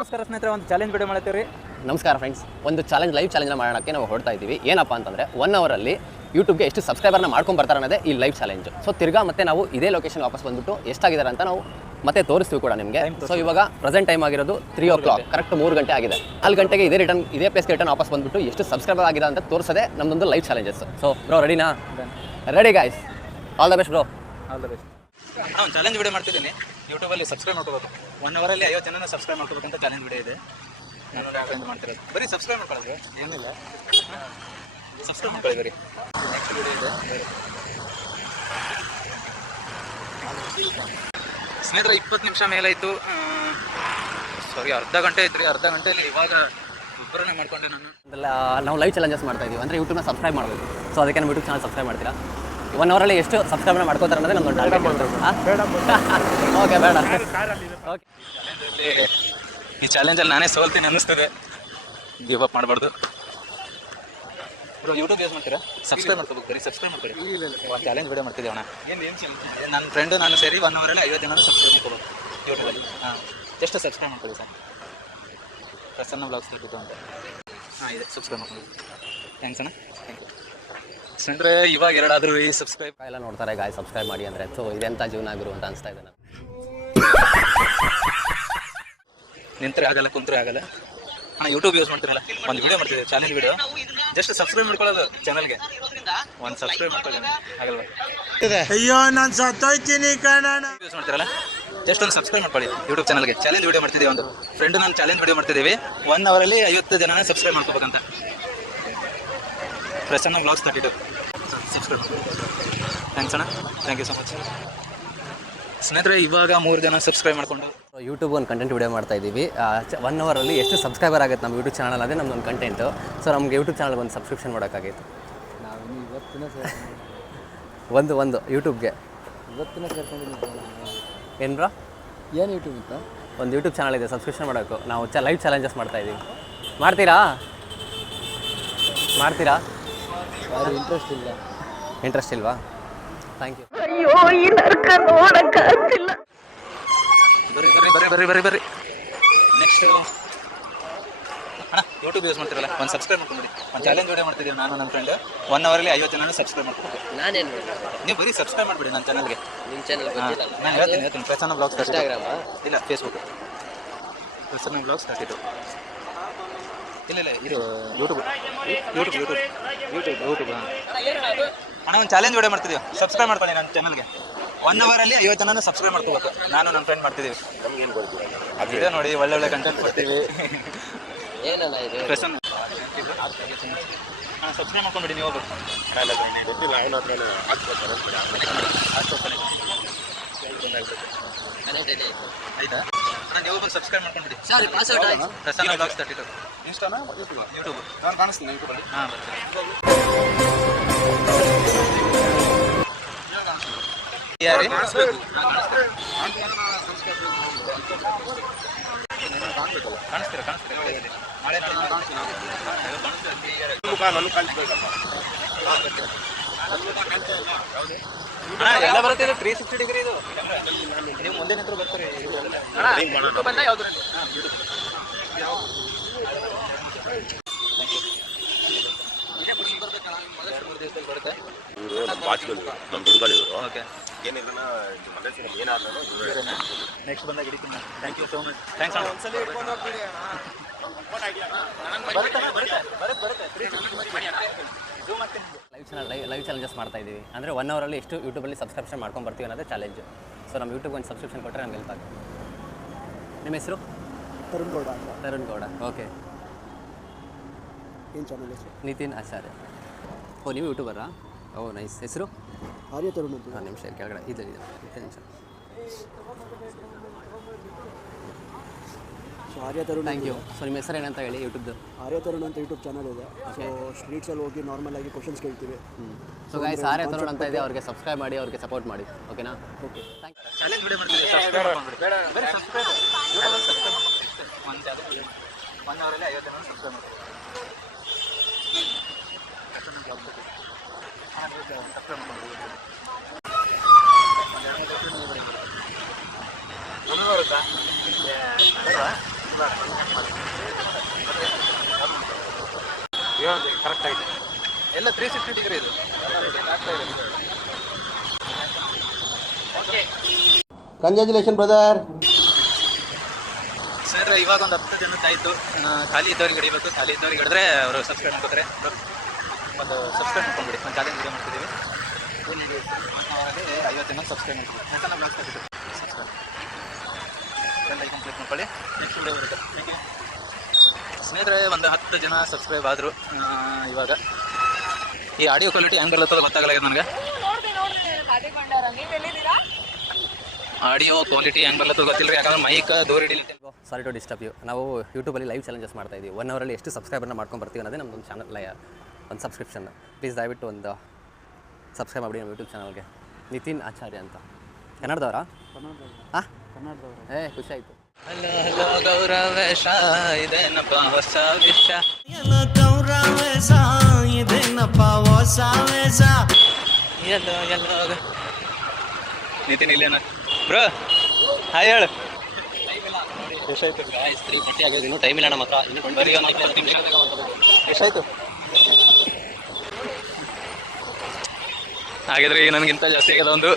ನಮಸ್ಕಾರ ಸ್ನೇಹಿತರೆ ಒಂದು ಚಾಲೆಂಜ್ ವಿಡಿಯೋ ಮಾಡ್ತೀವಿ ನಮಸ್ಕಾರ ಫ್ರೆಂಡ್ಸ್ ಒಂದು ಚಾಲೆಂಜ್ ಲೈವ್ ಚಾಲೆಂಜ್ನ ಮಾಡೋಕ್ಕೆ ನಾವು ಹೊಡ್ತಾ ಇದ್ದೀವಿ. ಏನಪ್ಪಾ ಅಂತಂದರೆ ಒನ್ ಅವರಲ್ಲಿ ಯೂಟ್ಯೂಬ್ಗೆ ಎಷ್ಟು ಸಬ್ಸ್ಕ್ರೈಬರ್ನ ಮಾಡ್ಕೊಂಡು ಬರ್ತಾರೆ ಅನ್ನೋದೇ ಈ ಲೈವ್ ಚಾಲೆಂಜ್ ಸೊ ತಿರ್ಗಾ ಮತ್ತೆ ನಾವು ಇದೇ ಲೊಕೇಶನ್ ವಾಪಸ್ ಬಂದುಬಿಟ್ಟು ಎಷ್ಟಾಗಿದ್ದಾರೆ ಅಂತ ನಾವು ಮತ್ತೆ ತೋರಿಸ್ತೀವಿ ಕೂಡ ನಿಮಗೆ. ಸೊ ಇವಾಗ ಪ್ರೆಸೆಂಟ್ ಟೈಮ್ ಆಗಿರೋದು ತ್ರೀ ಓ ಕ್ಲಾಕ್ ಕರೆಕ್ಟ್ ಮೂರು ಗಂಟೆ ಆಗಿದೆ. ಅಲ್ಲಿ ಗಂಟೆಗೆ ಇದೇ ರಿಟರ್ನ್ ಇದೇ ಪ್ಲೇಸ್ಗೆ ರಿಟರ್ನ್ ವಾಪಸ್ ಬಂದುಬಿಟ್ಟು ಎಷ್ಟು ಸಬ್ಸ್ಕ್ರೈಬರ್ ಆಗಿದೆ ಅಂತ ತೋರಿಸೋದೇ ನಮ್ಮದೊಂದು ಲೈವ್ ಚಾಲೆಂಜಸ್ ಸೊ ಬ್ರೋ ರೆಡಿನಾ ready guys all the best bro all the best ನಾನು ಒಂದು ಚಾಲೆಂಜ್ ವಿಡಿಯೋ ಮಾಡ್ತಿದ್ದೀನಿ. ಯೂಟ್ಯೂಬಲ್ಲಿ ಸಬ್ಸ್ಕ್ರೈಬ್ ಮಾಡ್ಕೋಬೇಕು. ಒನ್ ಅವರಲ್ಲಿ ಐವತ್ತು ಜನ ಸಬ್ಸ್ಕ್ರೈಬ್ ಮಾಡ್ಕೋಬೇಕಂತ ಚಾಲೆಂಜ್ ವಿಡಿಯೋ ಇದೆ. ನಾನು ಮಾಡ್ತಿರೋದು? ಬರೀ ಸಬ್ಸ್ಕ್ರೈಬ್ ಮಾಡ್ಕೊಳ್ಳೋದು? ಏನಿಲ್ಲ. ಸಬ್ಸ್ಕ್ರೈಬ್ ಮಾಡ್ಕೊಳ್ಳಿ ಬರೀ. ನೆಕ್ಸ್ಟ್ ವಿಡಿಯೋ ಇದೆ. ಸ್ನೇಹಿತರೆ, ಇಪ್ಪತ್ತು ನಿಮಿಷ ಮೇಲಾಯಿತು. ಸಾರಿ ಅರ್ಧ ಗಂಟೆ ಐತ್ರಿ ಅರ್ಧ ಗಂಟೆ ಇವಾಗ ಒಬ್ಬರನ್ನೇ ಮಾಡ್ಕೊಂಡೆ ನಾನು. ನಾವು ಲೈವ್ ಚಾಲೆಂಜಸ್ ಮಾಡ್ತಾ ಇದೀವಿ. ಅಂದರೆ ಯೂಟ್ಯೂಬ್ನ ಸಬ್ಸ್ಕ್ರೈಬ್ ಮಾಡಬೇಕು. ಸೊ ಅದಕ್ಕೆ ನಮ್ಮ ಯೂಟ್ಯೂಬ್ ಚಾನಲ್ ಸಬ್ಸ್ಕ್ರೈಬ್ ಮಾಡ್ತೀರಾ? ಒನ್ ಅವರಲ್ಲಿ ಎಷ್ಟು ಸಬ್ಸ್ಕ್ರೈಬ್ನ ಮಾಡ್ಕೋತಾರೆ ಅನ್ನೋದೇ ನಮ್ಮದು ಟಾರ್ಗೆಟ್ ಓಕೆ ಬೇಡ ಓಕೆ ಈ ಚಾಲೆಂಜಲ್ಲಿ ನಾನೇ ಸೋಲ್ತೀನಿ ಅನ್ನಿಸ್ತದೆ. ಗಿವ್ ಅಪ್ ಮಾಡಬಾರ್ದು. ಬ್ರೋ ಯೂಟ್ಯೂಬ್ ಯೂಸ್ ಮಾಡ್ತೀರಾ? ಸಬ್ಸ್ಕ್ರೈಬ್ ಮಾಡ್ಕೋಬೇಕು ಬರೀ ಸಬ್ಸ್ಕ್ರೈಬ್ ಮಾಡ್ಕೊಳ್ಳಿ. ಒಂದು ಚಾಲೆಂಜ್ ವಿಡಿಯೋ ಮಾಡ್ತಿದ್ದೀವಿ ಅಣ್ಣ? ಏನು ಏನು ನನ್ನ ಫ್ರೆಂಡು ನಾನು ಸೇರಿ ಒನ್ ಅವರಲ್ಲಿ ಐವತ್ತು ಜನ ಸಬ್ಸ್ಕ್ರೈಬ್ ಮಾಡ್ಕೋಬೇಕು ಯೂಟ್ಯೂಬಲ್ಲಿ ಹಾಂ. ಎಷ್ಟು ಸಬ್ಸ್ಕ್ರೈಬ್ ಮಾಡ್ಕೊಳ್ಳಿ ಸರ್. ಪ್ರಸನ್ನ ಬ್ಲಾಗ್ಸ್ ಕೊಟ್ಟಿದ್ದು ಅಂತ. ಹಾಂ ಇದೆ. ಸಬ್ಸ್ಕ್ರೈಬ್ ಮಾಡ್ಕೊಳ್ಳಿ. ಥ್ಯಾಂಕ್ಸ್ ಅಣ್ಣ. ಥ್ಯಾಂಕ್ ಯು ಸ್ನೇಹಿತರೆ ಇವಾಗ ಎರಡಾದರೂ ಈ ಸಬ್ಸ್ಕ್ರೈಬ್ ಎಲ್ಲ ನೋಡ್ತಾರೆ ಗಾಯ್ ಸಬ್ಸ್ಕ್ರೈಬ್ ಮಾಡಿ ಅಂದ್ರೆ ಸೊ ಇದೆಂತ ಜೀವನ ಗುರು ಅಂತ ಅನಿಸ್ತಾ ಇದೆ ನನಗೆ ನಿಂತರೆ ಆಗಲ್ಲ ಕುಂತ್ರೆ ಆಗಲ್ಲ. ಅಣ್ಣ ಯೂಟ್ಯೂಬ್ ಯೂಸ್ ಮಾಡ್ತೀರಲ್ಲ ಒಂದು ವಿಡಿಯೋ ಮಾಡ್ತಿದ್ದೆ ಚಾನಲ್ ವಿಡಿಯೋ ಜಸ್ಟ್ ಸಬ್ಸ್ಕ್ರೈಬ್ ಮಾಡ್ಕೊಳ್ಳೋದು ಚಾನಲ್ಗೆ ಒಂದು ಸಬ್ಸ್ಕ್ರೈಬ್ ಮಾಡ್ಕೊಳ್ಳಿ ಆಗಲ್ವಾ? ಅಯ್ಯೋ ನಾನು ಸತ್ತೋಯ್ತೀನಿ ಕಣ ಯೂಸ್ ಮಾಡ್ತೀರಲ್ಲ? ಜಸ್ಟ್ ಒಂದು ಸಬ್ಸ್ಕ್ರೈಬ್ ಮಾಡ್ಕೊಳ್ಳಿ ಯೂಟ್ಯೂಬ್ ಚಾನಲ್ಗೆ ಚಾಲೆಂಜ್ ವಿಡಿಯೋ ಮಾಡ್ತಿದ್ದೀವಿ ಒಂದು. ಫ್ರೆಂಡ್ ನಾನು ಚಾಲೆಂಜ್ ವಿಡಿಯೋ ಮಾಡ್ತಿದ್ದೀವಿ. ಒನ್ ಅವರಲ್ಲಿ ಐವತ್ತು ಜನ subscribe ಮಾಡ್ಕೋಬೇಕಂತ. Prasanna vlogs thirty two subscribe thanks ಅಣ್ಣ. ಥ್ಯಾಂಕ್ ಯು ಸೊ ಮಚ್ ಸ್ನೇಹಿತರೆ ಇವಾಗ ಮೂರು ಜನ ಸಬ್ಸ್ಕ್ರೈಬ್ ಮಾಡ್ಕೊಂಡು. ಯೂಟ್ಯೂಬ್ ಒಂದು ಕಂಟೆಂಟ್ ವಿಡಿಯೋ ಮಾಡ್ತಾ ಇದ್ದೀವಿ. ಒನ್ ಅವರಲ್ಲಿ ಎಷ್ಟು ಸಬ್ಸ್ಕ್ರೈಬರ್ ಆಗುತ್ತೆ ನಮ್ಮ ಯೂಟ್ಯೂಬ್ ಚಾನಲ್ ಅದೇ ನಮ್ಮದೊಂದು ಕಂಟೆಂಟು ಸೊ ನಮಗೆ ಯೂಟ್ಯೂಬ್ ಚಾನಲ್ಗೆ ಒಂದು ಸಬ್ಸ್ಕ್ರಿಪ್ಷನ್ ಮಾಡೋಕ್ಕಾಗಿತ್ತು. ಒಂದು ಒಂದು ಯೂಟ್ಯೂಬ್ಗೆ ಇವತ್ತಿನ ಸೇರ್ಕೊಂಡಿದ್ದೀನಿ ಏನು ಯೂಟ್ಯೂಬ್ ಅಂತ? ಒಂದು ಯೂಟ್ಯೂಬ್ ಚಾನಲ್ ಇದೆ ಸಬ್ಸ್ಕ್ರಿಪ್ಷನ್ ಮಾಡೋಕ್ಕೂ ನಾವು ಚ ಲೈವ್ ಚಾಲೆಂಜಸ್ ಮಾಡ್ತಾ ಇದ್ದೀವಿ. ಮಾಡ್ತೀರಾ? ಮಾಡ್ತೀರಾ? ಇಂಟ್ರೆಸ್ಟ್ ಇಲ್ಲ. ಇಂಟ್ರೆಸ್ಟ್ ಇಲ್ವಾ? ಥ್ಯಾಂಕ್ ಯು ಅಯ್ಯೋ ಈ ನರ್ಕ ನೋಡಕ್ಕಾಗ್ತಿಲ್ಲ ಬರ್ರಿ ಬರ್ರಿ ಬರ್ರಿ ಬರ್ರಿ ಬರ್ರಿ ನೆಕ್ಸ್ಟ್ ಅಣ್ಣ ಯೂಟ್ಯೂಬ್ ಯೂಸ್ ಮಾಡ್ತಿರಲ್ಲ ಒಂದು ಸಬ್ಸ್ಕ್ರೈಬ್ ಮಾಡ್ಕೊಂಬಿಡಿ ಒಂದು ಚಾಲೆಂಜ್ ವಿಡಿಯೋ ಮಾಡ್ತಿದ್ದೀವಿ ನಾನು ನನ್ನ ಫ್ರೆಂಡ್ ಒನ್ ಅವರಲ್ಲಿ ಐವತ್ತು ಜನ ಸಬ್ಸ್ಕ್ರೈಬ್ ಮಾಡ್ಕೊಂಡು ನಾನೇನು ನೀವು ಬರೀ ಸಬ್ಸ್ಕ್ರೈಬ್ ಮಾಡಿಬಿಡಿ ನನ್ನ ಚಾನಲ್ಗೆ ನಿಮ್ಮ ಚಾನಲ್ ನಾನು ಹೇಳ್ತೀನಿ ಹೇಳ್ತೀನಿ. ಪ್ರಸನ್ನ ಬ್ಲಾಗ್ಸ್ ಇನ್ಸ್ಟಾಗ್ರಾಮ ಇಲ್ಲ Facebook Prasanna blogs thirty two ಇಲ್ಲ ಇಲ್ಲ ಇದು YouTube YouTube YouTube YouTube YouTube ಅಣ್ಣ ಒಂದು ಚಾಲೆಂಜ್ ವಿಡಿಯೋ ಮಾಡ್ತಿದ್ದೀವಿ ಸಬ್ಸ್ಕ್ರೈಬ್ ಮಾಡ್ಕೊಳ್ಳಿ ನನ್ನ ಚಾನಲ್ಗೆ ಒನ್ ಅವರಲ್ಲಿ ಐವತ್ತು ಜನ ಸಬ್ಸ್ಕ್ರೈಬ್ ಮಾಡ್ಕೋಬೇಕು. ನಾನು ನನ್ನ ಫ್ರೆಂಡ್ ಮಾಡ್ತಿದ್ದೀವಿ. ವಿಡಿಯೋ ನೋಡಿ ಒಳ್ಳೆ ಒಳ್ಳೆ ಕಂಟೆಂಟ್ ಕೊಡ್ತೀವಿ. ಏನಲ್ಲ ಇದು? ಪ್ರಸನ್ನ. ಸಬ್ಸ್ಕ್ರೈಬ್ ಮಾಡ್ಕೊಂಡ್ಬಿಡಿ ನೀವು ಹೋಗ್ಬೇಕು. ಆಯ್ತಾ. ಅಣ್ಣ ನೀವು ಬಂದು subscribe ಮಾಡ್ಕೊಂಡ್ಬಿಡಿ. Sorry password Prasanna vlogs thirty two ಇನ್ಸ್ಟಾನಾ YouTube YouTube ನಾನು ಕಾಣಿಸ್ತೀನಿ ಯೂಟ್ಯೂಬಲ್ಲಿ ಹಾಂ ಕಾಣಿಸ್ತೀರಾ ಎಲ್ಲ ಬರುತ್ತೆ ಇದು ತ್ರೀ ಸಿಕ್ಸ್ಟಿ ಡಿಗ್ರಿ ಇದು ನೀವು ಮುಂದೆ ನಿಂತರು ಬರ್ತಾರೆ ಬಂದ ಇವರು ನಮ್ಮ ಓಕೆ ಏನಿಲ್ಲ ನೆಕ್ಸ್ಟ್ ಬಂದಾಗ ಹಿಡಿತೀನಿ thank you so much thanks ಅಣ್ಣ ಒಂದ್ಸಲ ಬರುತ್ತೆ ಬರುತ್ತೆ ಬರುತ್ತೆ ಬರುತ್ತೆ live channel live live challenges ಮಾಡ್ತಾ ಇದ್ದೀವಿ ಅಂದರೆ ಒನ್ ಅವರಲ್ಲಿ ಎಷ್ಟು ಯೂಟ್ಯೂಬಲ್ಲಿ ಸಬ್ಸ್ಕ್ರಿಪ್ಷನ್ ಮಾಡ್ಕೊಂಡು ಬರ್ತೀವಿ ಅನ್ನೋದೇ ಚಾಲೆಂಜ್ ಸೊ ನಮ್ಮ ಯೂಟ್ಯೂಬ್ ಒಂದು ಸಬ್ಸ್ಕ್ರಿಪ್ಷನ್ ಕೊಟ್ಟರೆ ನಮ್ಗೆ ಹೆಲ್ಪ್ ಆಗುತ್ತೆ. ನಿಮ್ಮ ಹೆಸರು? ತರುಣ್ ಗೌಡ ತರುಣ್ ಗೌಡ. ಓಕೆ ಏನು ಚಾನಲ್ ಹೆಸರು? ನಿತಿನ್ ಆಚಾರ್ಯ ಓ ನೀವು ಯೂಟ್ಯೂಬರಾ ಓ ನೈಸ್ ಹೆಸರು? ಆರ್ಯ ತರುಣ್ ಅಂತ. ಹಾಂ ನಿಮಿಷ ಕೆಳಗಡೆ. ಇದೆ. ಇದೆ ನಿಮಿಷ. So Arya Tarun thank you so ನಿಮ್ಮ ಹೆಸರು ಏನಂತ ಹೇಳಿ ಯೂಟ್ಯೂಬ್ದು ಆರ್ಯ ತರುಣ್ ಅಂತ ಯೂಟ್ಯೂಬ್ ಚಾನಲ್ ಇದೆ. ಸೊ ಸ್ಟ್ರೀಟ್ಸಲ್ಲಿ ಹೋಗಿ ನಾರ್ಮಲ್ ಆಗಿ ಕ್ವಶನ್ಸ್ ಕೇಳ್ತೀವಿ. ಸೊ ಗೈಸ್ ಆರ್ಯ ತರುಣ್ ಅಂತ ಇದೆ. ಅವ್ರಿಗೆ ಸಬ್ಸ್ಕ್ರೈಬ್ ಮಾಡಿ ಅವ್ರಿಗೆ ಸಪೋರ್ಟ್ ಮಾಡಿ. ಓಕೆನಾ okay thank you challenge video ಮಾಡ್ತೀವಿ. ಸಬ್ಸ್ಕ್ರೈಬ್ ಮಾಡ್ಕೊಂಡ್ಬಿಡಿ ಬರೀ ಸಬ್ಸ್ಕ್ರೈಬ್ ಯೂಟ್ಯೂಬಲ್ಲಿ ಸಬ್ಸ್ಕ್ರೈಬ್ ಒಂದು ಚಾಲೆಂಜ್ ಒನ್ ಅವರಲ್ಲಿ ಐವತ್ತು ಜನ ಸಬ್ಸ್ಕ್ರೈಬ್ ಮಾಡ್ತೀವಿ ಸಬ್ಸ್ಕ್ರೈಬ್ ಮಾಡ್ಕೊಂಡು ಬರುತ್ತಾ ಕರೆಕ್ಟ್ ಆಗಿದೆ ಎಲ್ಲ ತ್ರೀ ಸಿಕ್ಸ್ಟಿ ಡಿಗ್ರಿ ಇದು ಕಂಗ್ರ್ಯಾಚುಲೇಷನ್ ಬ್ರದರ್ ಸರ್ ಇವಾಗ ಒಂದು ಹತ್ತು ಜನ ಆಯಿತು. ಖಾಲಿ ಇದ್ದವ್ರಿಗೆ ಹಿಡಿಬೇಕು. ಖಾಲಿ ಇದ್ದವ್ರಿಗೆ ಹಿಡಿದ್ರೆ ಅವರು ಸಬ್ಸ್ಕ್ರೈಬ್ ಮಾಡ್ಕೋತಾರೆ. ಒಂದು ಸಬ್ಸ್ಕ್ರೈಬ್ ಮಾಡ್ಕೊಂಡ್ಬಿಡಿ ನಾನು ಚಾಲೆಂಜ್ ವೀಡಿಯೋ ಮಾಡ್ತಿದ್ದೀವಿ ಐವತ್ತು ಜನ ಸಬ್ಸ್ಕ್ರೈಬ್ ಮಾಡ್ತೀವಿ ನೆಸನ ಬ್ಲಾಗ್ ಮಾಡ್ಕೊಳ್ಳಿ. ನೆಕ್ಸ್ಟ್ ವೀಡಿಯೋ ಬರುತ್ತೆ. ಸ್ನೇಹಿತರೆ, ಒಂದು ಹತ್ತು ಜನ ಸಬ್ಸ್ಕ್ರೈಬ್ ಆದರು ಇವಾಗ. ಈ ಆಡಿಯೋ ಕ್ವಾಲಿಟಿ ಹೆಂಗೆ ಬರ್ತದೆ ಗೊತ್ತಾಗಲ್ಲ ನನಗೆ. ಆಡಿಯೋ ಕ್ವಾಲಿಟಿ ಹೆಂಗೆ ಬರ್ಲತ್ತದ ಗೊತ್ತಿಲ್ಲ ಯಾಕಂದ್ರೆ ಮೈಕ್ ದೂರ ಸಾರಿ ಟು ಡಿಸ್ಟರ್ಬ್ ಯು ನಾವು ಯೂಟ್ಯೂಬಲ್ಲಿ ಲೈವ್ ಚಾಲೆಂಜಸ್ ಮಾಡ್ತಾ ಇದ್ದೀವಿ ಒನ್ ಅವರಲ್ಲಿ ಎಷ್ಟು ಸಬ್ಸ್ಕ್ರೈಬರ್ನ ಮಾಡ್ಕೊಂಡು ಬರ್ತೀವಿ ಅನ್ನೋದೇ ನಮ್ಮದೊಂದು ಚಾನಲ್ ಒಂದು ಸಬ್ಸ್ಕ್ರಿಪ್ಷನ್ ಪ್ಲೀಸ್ ದಯವಿಟ್ಟು ಒಂದು ಸಬ್ಸ್ಕ್ರೈಬ್ ಮಾಡಿ ನಮ್ಮ ಯೂಟ್ಯೂಬ್ ಚಾನಲ್ಗೆ ನಿತಿನ್ ಆಚಾರ್ಯ ಅಂತ. ಕನ್ನಡದವರಾ? ಹಾಂ ಏ ಖುಷಿ ಆಯಿತು. ಹಲೋ ಹಲೋ ಗೌರವೇಶ ಇದೇನಪ್ಪ ಹೊಸ ವಿಷಯ? ಎಲ್ಲೋ ಎಲ್ಲೋ ನಿತಿನ್ ಇಲ್ಲೇನ? ಬ್ರೋ ಹಾಯ್ ಹೇಳು. ಖುಷಿ ಆಯ್ತು? ಇನ್ನೂ ಟೈಮ್ ಇಲ್ಲ ನಮ್ಮ ಹತ್ರ. ಎಷ್ಟಾಯ್ತು ಹಾಗಾದ್ರೆ ಈಗ ನನಗಿಂತ ಜಾಸ್ತಿ ಆಗ್ಯದ ಒಂದು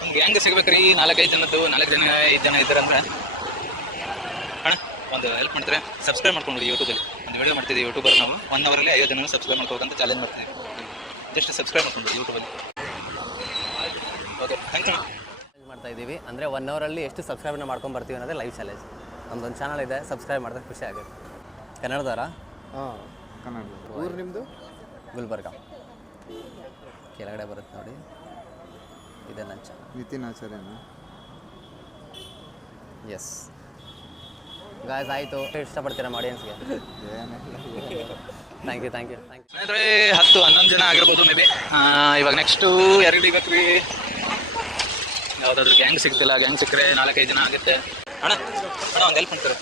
ಹೆಂಗ ಹೆಂಗೆ ಸಿಗ್ಬೇಕ್ರಿ? ನಾಲ್ಕೈದು ಜನದ್ದು ನಾಲ್ಕು ಜನ ಐದು ಜನ ಇದ್ದಾರಂದ್ರೆ ಅಣ್ಣ ಒಂದು ಹೆಲ್ಪ್ ಮಾಡ್ತಾರೆ? ಸಬ್ಸ್ಕ್ರೈಬ್ ಮಾಡ್ಕೊಂಡ್ಬಿಡಿ ಯೂಟ್ಯೂಬಲ್ಲಿ ಒಂದು ವಿಡಿಯೋ ಮಾಡ್ತಿದ್ದೀವಿ ಯೂಟ್ಯೂಬರ್ ನಾವು. ಒನ್ ಅವರಲ್ಲಿ ಐದು ಜನ ಸಬ್ಸ್ಕ್ರೈಬ್ ಮಾಡ್ಕೋಬೇಕಂತ ಚಾಲೆಂಜ್ ಮಾಡ್ತೀವಿ ಜಸ್ಟ್ ಸಬ್ಸ್ಕ್ರೈಬ್ ಮಾಡ್ಕೊಂಡು ಯೂಟ್ಯೂಬಲ್ಲಿ ಓಕೆ ಥ್ಯಾಂಕ್ ಯು ಮಾಡ್ತಾ ಇದ್ದೀವಿ. ಅಂದರೆ ಒನ್ ಅವರಲ್ಲಿ ಎಷ್ಟು ಸಬ್ಸ್ಕ್ರೈಬ್ನ ಮಾಡ್ಕೊಂಡು ಬರ್ತೀವಿ ಅನ್ನೋದೇ ಲೈವ್ ಚಾಲೆಂಜ್ ನಮ್ದೊಂದು ಚಾನಲ್ ಇದೆ ಸಬ್ಸ್ಕ್ರೈಬ್ ಮಾಡಿದ್ರೆ ಖುಷಿ ಆಗುತ್ತೆ. ಕನ್ನಡದವರಾ? ಹಾಂ ಕನ್ನಡ. ಊರು ನಿಮ್ಮದು ಗುಲ್ಬರ್ಗ. ಕೆಳಗಡೆ ಬರುತ್ತೆ ನೋಡಿ. ಇದೆ ನನ್ನ ಚಾನಲ್ ನಿತಿನ್ ಆಚಾರ್ಯನ? ಎಸ್ ಗಾಯ್ಸ್ ಆಯಿತು. ಇಷ್ಟಪಡ್ತೀರಾ ನಮ್ಮ ಆಡಿಯನ್ಸ್ಗೆ thank you thank you thank you ಸ್ನೇಹಿತರೆ ಹತ್ತು ಹನ್ನೊಂದು ಜನ ಆಗಿರ್ಬೋದು ಮೇ ಬಿ ಇವಾಗ ನೆಕ್ಸ್ಟು ಎರಡು ಇವತ್ತು ರೀ ಯಾವುದಾದ್ರೂ ಗ್ಯಾಂಗ್ ಸಿಗ್ತಿಲ್ಲ ಗ್ಯಾಂಗ್ ಸಿಕ್ಕರೆ ನಾಲ್ಕೈದು ಜನ ಆಗುತ್ತೆ. ಅಣ್ಣ ಅಣ್ಣ ಒಂದು ಹೆಲ್ಪ್ ಮಾಡ್ತಾರೆ?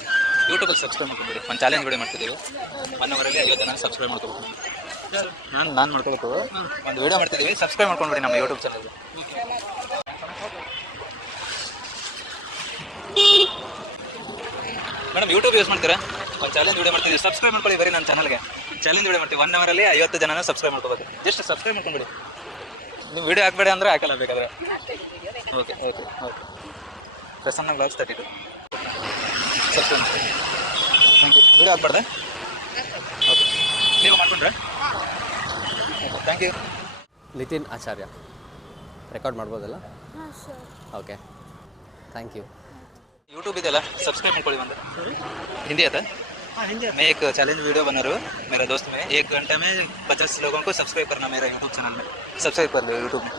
ಯೂಟ್ಯೂಬಲ್ಲಿ ಸಬ್ಸ್ಕ್ರೈಬ್ ಮಾಡ್ಕೊಬಿಡಿ ಒಂದು ಚಾಲೆಂಜ್ ವಿಡಿಯೋ ಮಾಡ್ತಿದ್ದೀವಿ. ಒನ್ ಅವರಲ್ಲಿ ಐವತ್ತು ಜನ ಸಬ್ಸ್ಕ್ರೈಬ್ ಮಾಡ್ಕೋಬೇಕು ನಾನು ನಾನು ಮಾಡ್ಕೊಳ್ಬೇಕು. ಒಂದು ವಿಡಿಯೋ ಮಾಡ್ತಿದ್ದೀವಿ. ಸಬ್ಸ್ಕ್ರೈಬ್ ಮಾಡ್ಕೊಂಡ್ಬಿಡಿ ನಮ್ಮ ಯೂಟ್ಯೂಬ್ ಚಾನಲ್ಗೆ ಮೇಡಮ್ ಯೂಟ್ಯೂಬ್ ಯೂಸ್ ಮಾಡ್ತೀರಾ? ಒಂದು ಚಾಲೆಂಜ್ ವಿಡಿಯೋ ಮಾಡ್ತೀವಿ ಸಬ್ಸ್ಕ್ರೈಬ್ ಮಾಡ್ಕೊಳ್ಳಿ ಬರೀ ನನ್ನ ಚಾನಲ್ಗೆ ಚಾಲೆಂಜ್ ವಿಡಿಯೋ ಮಾಡ್ತೀವಿ. ಒನ್ ಅವರಲ್ಲಿ ಐವತ್ತು ಜನನ ಸಬ್ಸ್ಕ್ರೈಬ್ ಮಾಡ್ಕೋಬೇಕು. ಜಸ್ಟ್ ಸಬ್ಸ್ಕ್ರೈಬ್ ಮಾಡ್ಕೊಂಬಿಡಿ ನೀವು ವಿಡಿಯೋ ಹಾಕ್ಬೇಡಿ ಅಂದರೆ ಹಾಕಲ್ಲ ಬೇಕಾದ್ರೆ. Okay okay okay Prasanna vlogs thirty two subscribe video ಹಾಕ್ಬಾರ್ದೆ? Okay ನೀವು ಮಾಡ್ಕೊಂಡ್ರೆ? thank you Nitin Acharya record ಮಾಡ್ಬೋದಲ್ಲ ಓಕೆ ಥ್ಯಾಂಕ್ ಯು यूट्यूब ಇದೆಯಲ್ಲ सब्सक्राइब ಮಾಡ್ಕೊಳ್ಳಿ ಒಂದು हिंदी आता है मैं एक चैलेंज वीडियो बना रहा हूँ मेरा दोस्त में एक घंटे में पचास लोगों को सब्सक्राइब करना मेरा यूट्यूब चैनल में सब्सक्राइब कर लो यूट्यूब में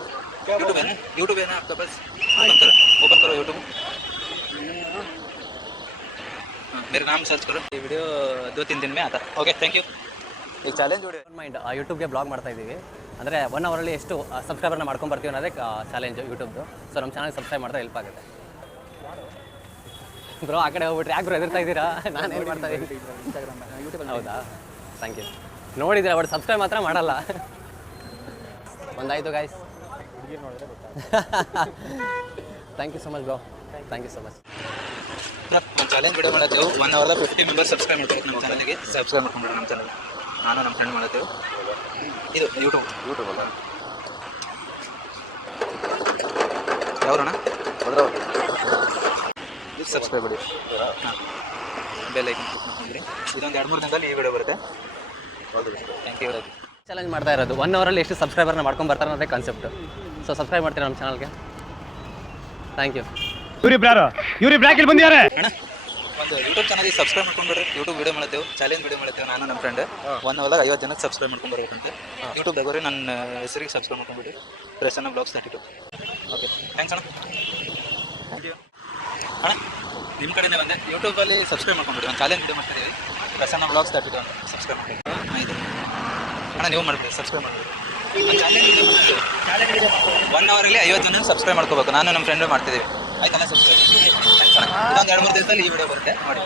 यूट्यूब है ना यूट्यूब है ना आपका पास ओपन करो ओपन करो यूट्यूब मेरा नाम सर्च करो ये वीडियो दो तीन दिन में आता ओके थैंक यू ಈ ಚಾಲೆಂಜ್ ಮೈಂಡ್ ಯೂಟ್ಯೂಬ್ಗೆ ಬ್ಲಾಗ್ ಮಾಡ್ತಾ ಇದ್ದೀವಿ. ಅಂದರೆ ಒನ್ ಅವರಲ್ಲಿ ಎಷ್ಟು ಸಬ್ಸ್ಕ್ರೈಬರ್ನ ಮಾಡ್ಕೊಂಡು ಬರ್ತೀವಿ ಅನ್ನೋದೇ ಚಾಲೆಂಜ್ ಯೂಟ್ಯೂಬ್ದು ಸೊ ನಮ್ಮ ಚಾನಲ್ ಸಬ್ಸ್ಕ್ರೈಬ್ ಮಾಡಿದ್ರೆ ಹೆಲ್ಪ್ ಆಗುತ್ತೆ. ಬ್ರೋ ಆ ಕಡೆ ಹೋಗ್ಬಿಟ್ರೆ ಯಾಕೆ ಬ್ರೋ ಎದುರ್ತಾ ಇದ್ದೀರಾ? ನಾನು ಏನು ಮಾಡ್ತಾ ಇದ್ದೀನಿ? ಹೌದಾ? ಥ್ಯಾಂಕ್ ಯು ನೋಡಿದ್ರೆ ಬಟ್ ಸಬ್ಸ್ಕ್ರೈಬ್ ಮಾತ್ರ ಮಾಡಲ್ಲ. ಒಂದಾಯ್ತು guys thank you so much bro thank you so much challenge video ಮಾಡತ್ತೇವೆ one hour fifty members subscribe ಮಾಡ್ಬೇಕು ನಮ್ಮ ಚಾನಲ್ಗೆ ಸಬ್ಸ್ಕ್ರೈಬ್ ಮಾಡ್ಕೊಂಡು ನಮ್ಮ ಚಾನಲ್ ನಾನು ನಮ್ಮ ಫ್ರೆಂಡ್ ಮಾಡತ್ತೇವೆ ಇದು ಯೂಟ್ಯೂಬ್ ಯೂಟ್ಯೂಬ್ ಅಲ್ಲ? ಯಾವ್ರಣ ಸಬ್ಸ್ಕ್ರೈಬ್ ಮಾಡಿ. ಹಾಂ. ಬೆಲ್ ಐಕನ್ ಕ್ಲಿಕ್ ಮಾಡ್ಕೊಂಡ್ರಿ ಇದೊಂದು ಎರಡು ಮೂರು ದಿನದಲ್ಲಿ ಈ ವಿಡಿಯೋ ಬರುತ್ತೆ. ಥ್ಯಾಂಕ್ ಯು ಚಾಲೆಂಜ್ ಮಾಡ್ತಾ ಇರೋದು. ಒನ್ ಅವರಲ್ಲಿ ಎಷ್ಟು ಸಬ್ಸ್ಕ್ರೈಬರ್ನ ಮಾಡ್ಕೊಂಡು ಬರ್ತಾರೆ ಅನ್ನೋದೇ ಕಾನ್ಸೆಪ್ಟ್ ಸೊ ಸಬ್ಸ್ಕ್ರೈಬ್ ಮಾಡ್ತೀರಾ ನಮ್ಮ ಚಾನಲ್ಗೆ ಥ್ಯಾಂಕ್ ಯು ಅಣ್ಣ ಒಂದು ಯೂಟ್ಯೂಬ್ ಚಾನಲ್ ಸಬ್ಸ್ಕ್ರೈಬ್ ಮಾಡ್ಕೊಂಡ್ಬಿಡ್ರಿ. ಯೂಟ್ಯೂಬ್ ವಿಡಿಯೋ ಮಾಡ್ತೇವೆ ಚಾಲೆಂಜ್ ವಿಡಿಯೋ ಮಾಡ್ತೇವೆ ನಾನು ನಮ್ಮ ಫ್ರೆಂಡ್ ಒಂದು ಹೊಲದಾಗ ಐವತ್ತು ಜನಕ್ಕೆ ಸಬ್ಸ್ಕ್ರೈಬ್ ಮಾಡ್ಕೊಂಡ್ಬರ್ಬೇಕಂತೆ. ಯೂಟ್ಯೂಬ್ ಯೂಟ್ಯೂಬ್ದಾಗೋರಿ ನನ್ನ ಹೆಸರಿಗೆ subscribe ಮಾಡ್ಕೊಂಡ್ಬಿಡಿ Prasanna vlogs thirty two okay thanks ಅಣ್ಣ. ಥ್ಯಾಂಕ್ ಯು ಅಣ್ಣ ನಿಮ್ಮ ಕಡೆಯಿಂದ ಬಂದೆ. ಯೂಟ್ಯೂಬಲ್ಲಿ ಸಬ್ಸ್ಕ್ರೈಬ್ ಮಾಡ್ಕೊಂಡ್ಬಿಡಿ ಒಂದು ಚಾಲೆಂಜ್ ವಿಡಿಯೋ ಮಾಡ್ತಿದ್ದೀವಿ ಪ್ರಸನ್ನ ಬ್ಲಾಗ್ಸ್ ತರ್ಟಿ ಟು ಅಂತ. ಸಬ್ಸ್ಕ್ರೈಬ್ ಮಾಡಿ ಅಣ್ಣ ನೀವು ಮಾಡ್ಬಿಡಿ. ಸಬ್ಸ್ಕ್ರೈಬ್ ಮಾಡಿಬಿಡಿ. ಒನ್ ಅವರಲ್ಲಿ ಐವತ್ತು ಜನ ಸಬ್ಸ್ಕ್ರೈಬ್ ಮಾಡ್ಕೋಬೇಕು. ನಾನು ನಮ್ಮ ಫ್ರೆಂಡು ಮಾಡ್ತಿದ್ದೀವಿ ಆಯ್ತಲ್ಲ ಸಬ್ಸ್ಕ್ರೈಬ್ ಇನ್ನೊಂದು ಎರಡು ಮೂರು ದಿವಸದಲ್ಲಿ ಈ ವಿಡಿಯೋ ಬರುತ್ತೆ ಮಾಡಿ